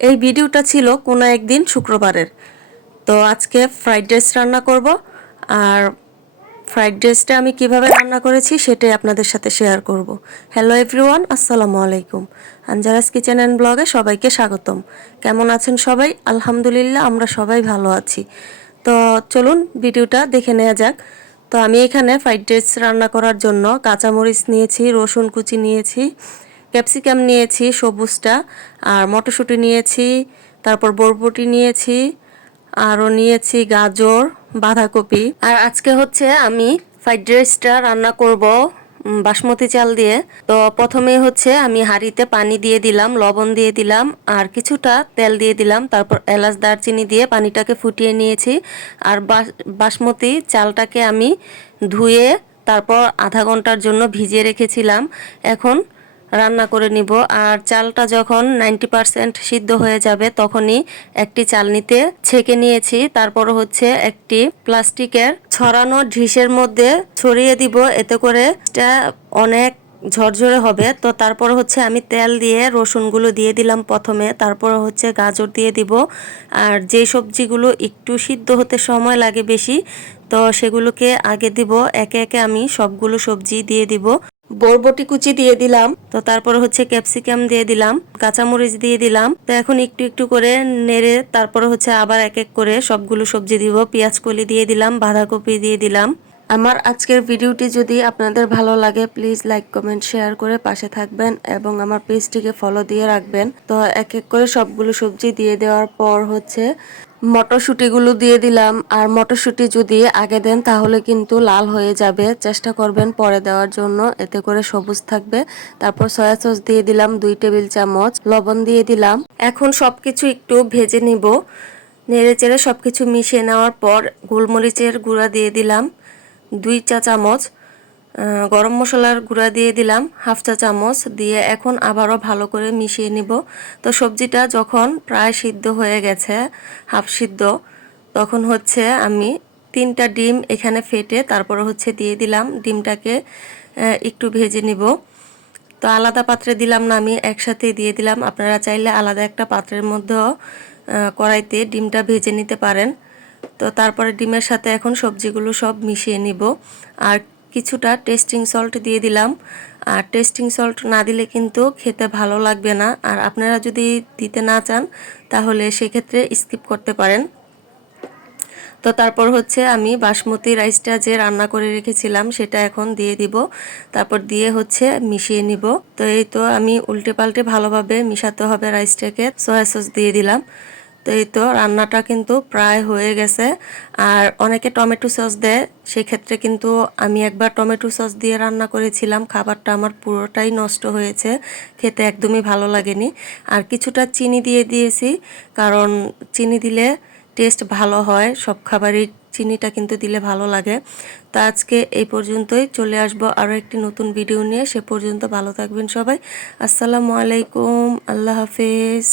এই ভিডিওটা ছিল কোনো একদিন শুক্রবারের। তো আজকে ফ্রাইড রাইস রান্না করব। আর ফ্রাইড রাইসটা আমি কিভাবে রান্না করেছি সেটাই আপনাদের সাথে শেয়ার করব। হ্যালো এভরিওয়ান, আসসালামু আলাইকুম। আঞ্জারাস কিচেন অ্যান্ড ব্লগে সবাইকে স্বাগতম। কেমন আছেন সবাই? আলহামদুলিল্লাহ, আমরা সবাই ভালো আছি। তো চলুন ভিডিওটা দেখে নেওয়া যাক। তো আমি এখানে ফ্রাইড রাইস রান্না করার জন্য কাঁচামরিচ নিয়েছি, রসুন কুচি নিয়েছি, ক্যাপসিকাম নিয়েছি সবুজটা, আর মটরশুঁটি নিয়েছি, তারপর বরবটি নিয়েছি, আরও নিয়েছি গাজর, বাঁধাকপি। আর আজকে হচ্ছে আমি ফ্রাইড রাইসটা রান্না করব বাসমতি চাল দিয়ে। তো প্রথমে হচ্ছে আমি হাঁড়িতে পানি দিয়ে দিলাম, লবণ দিয়ে দিলাম, আর কিছুটা তেল দিয়ে দিলাম। তারপর এলাচ দারচিনি দিয়ে পানিটাকে ফুটিয়ে নিয়েছি। আর বাসমতি চালটাকে আমি ধুয়ে তারপর আধা ঘন্টার জন্য ভিজিয়ে রেখেছিলাম। এখন রান্না করে নিব। আর চালটা যখন 90% সিদ্ধ হয়ে যাবে তখনই একটি চালনিতে ছেঁকে নিয়েছি। তারপর হচ্ছে একটি প্লাস্টিকের ছড়ানো ডিশের মধ্যে ছড়িয়ে দিব, এতে করে এটা অনেক ঝরঝরে হবে। তো তারপর হচ্ছে আমি তেল দিয়ে রসুনগুলো দিয়ে দিলাম প্রথমে, তারপর হচ্ছে গাজর দিয়ে দিব। আর যে সবজিগুলো একটু সিদ্ধ হতে সময় লাগে বেশি, তো সেগুলোকে আগে দিব। একে একে আমি সবগুলো সবজি দিয়ে দিব। বরবটি কুচি দিয়ে দিলাম। তো তারপর হচ্ছে ক্যাপসিকাম দিয়ে দিলাম, কাঁচামরিচ দিয়ে দিলাম। তো এখন একটু একটু করে নেড়ে তারপর হচ্ছে আবার এক এক করে সবগুলো সবজি দিব। পেঁয়াজ কলি দিয়ে দিলাম, বাঁধাকপি দিয়ে দিলাম। আমার আজকের ভিডিওটি যদি আপনাদের ভালো লাগে প্লিজ লাইক কমেন্ট শেয়ার করে পাশে থাকবেন এবং আমার পেজটিকে ফলো দিয়ে রাখবেন। তো এক এক করে সবগুলো সবজি দিয়ে দেওয়ার পর হচ্ছে মটরশুঁটিগুলো দিয়ে দিলাম। আর মটরশুঁটি যদি আগে দেন তাহলে কিন্তু লাল হয়ে যাবে, চেষ্টা করবেন পরে দেওয়ার জন্য, এতে করে সবুজ থাকবে। তারপর সয়া সস দিয়ে দিলাম 2 টেবিল চামচ, লবণ দিয়ে দিলাম। এখন সবকিছু একটু ভেজে নিব। নেড়ে চেড়ে সবকিছু মিশিয়ে নেওয়ার পর গোলমরিচের গুঁড়া দিয়ে দিলাম 2 চা চামচ, গরম মশলার গুঁড়া দিয়ে দিলাম 1/2 চা চামচ দিয়ে এখন আবারও ভালো করে মিশিয়ে নিব। তো সবজিটা যখন প্রায় সিদ্ধ হয়ে গেছে, হাফ সিদ্ধ, তখন হচ্ছে আমি 3টা ডিম এখানে ফেটে তারপর হচ্ছে দিয়ে দিলাম। ডিমটাকে একটু ভেজে নিব। তো আলাদা পাত্রে দিলাম না, আমি একসাথে দিয়ে দিলাম। আপনারা চাইলে আলাদা একটা পাত্রের মধ্যেও কড়াইতে ডিমটা ভেজে নিতে পারেন। তো তারপরে ডিমের সাথে এখন সবজিগুলো সব মিশিয়ে নিব। আর কিছুটা টেস্টিং সল্ট দিয়ে দিলাম। আর টেস্টিং সল্ট না দিলে কিন্তু খেতে ভালো লাগবে না। আর আপনারা যদি দিতে না চান তাহলে সেক্ষেত্রে স্কিপ করতে পারেন। তো তারপর হচ্ছে আমি বাসমতি রাইসটা যে রান্না করে রেখেছিলাম সেটা এখন দিয়ে দিব। তারপর দিয়ে হচ্ছে মিশিয়ে নিব। তো এই তো আমি উল্টে পাল্টে ভালোভাবে মিশাতে হবে রাইসটাকে। সয়া সস দিয়ে দিলাম। তো এই তো রান্নাটা কিন্তু প্রায় হয়ে গেছে। আর অনেকে টমেটো সস দেয়, সেক্ষেত্রে কিন্তু আমি একবার টমেটো সস দিয়ে রান্না করেছিলাম, খাবারটা আমার পুরোটাই নষ্ট হয়েছে, খেতে একদমই ভালো লাগেনি। আর কিছুটা চিনি দিয়ে দিয়েছি, কারণ চিনি দিলে টেস্ট ভালো হয়, সব খাবারই চিনিটা কিন্তু দিলে ভালো লাগে। তো আজকে এই পর্যন্তই, চলে আসবো আরও একটি নতুন ভিডিও নিয়ে। সে পর্যন্ত ভালো থাকবেন সবাই। আসসালামু আলাইকুম, আল্লাহ হাফেজ।